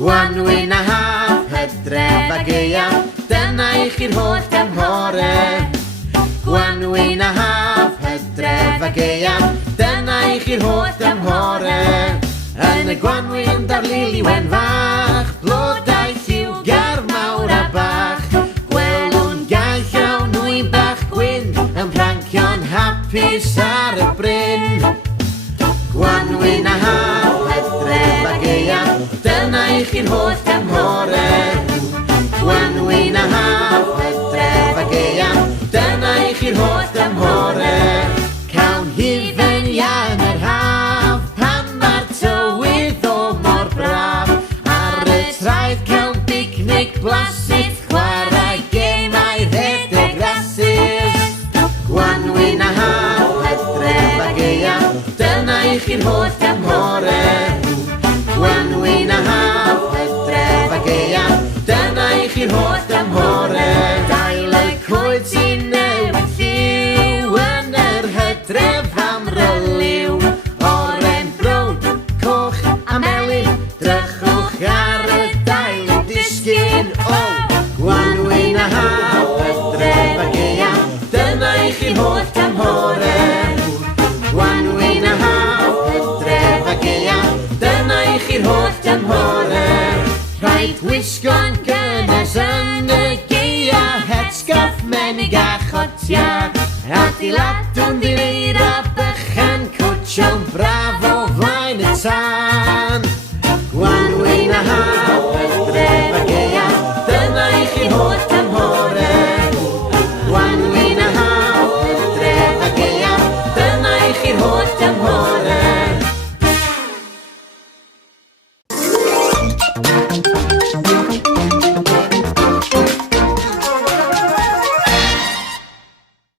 Gwanwyn a haf, Hydref a Gaea, dyna i chi'r holl gymhore. Gwanwyn a haf, Hydref a Gaea, dyna i chi'r holl gymhore. Yn y Gwanwyn darlili wen fach, blodau lliw gar mawr a bach. Gwelwn gael llawn wy'n bach gwyn, yn prancio'n hapus ar y bryn. Gwanwyn a haf, Hydref a Gaea, dyna i chi'r holl gymhore. Gwanwyn a haf, Hydref a Gaea, dyna i chi'r holl gymhore. Cawn hufen iawn yr haf, pan mae'r tywydd o mor braf. Ar y traeth cawn picnic blasus, chwarae gemau rhedeg rasus. Gwanwyn a haf, Hydref a Gaea, dyna i chi'r holl gymhore. Gwanwyn a haf, Hydref a Gaea, dyna i chi'r holl gymhore. Dail y coed sy'n newid lliw yn yr Hydref am ryliw. Oren, brown, coch a melyn, drychwch ar y dail yn disgyn. O, Gwanwyn a haf, Hydref a Gaea, dyna i chi'r holl gymhore. Gwanwyn a haf, Hydref a Gaea, dyna i chi'r holl gymhore. Rhaid wisgo'n gynnes yn y Gaea, hetsgoff menig a chotia. Adeiladwn ddireir a bychan cwtio'n braf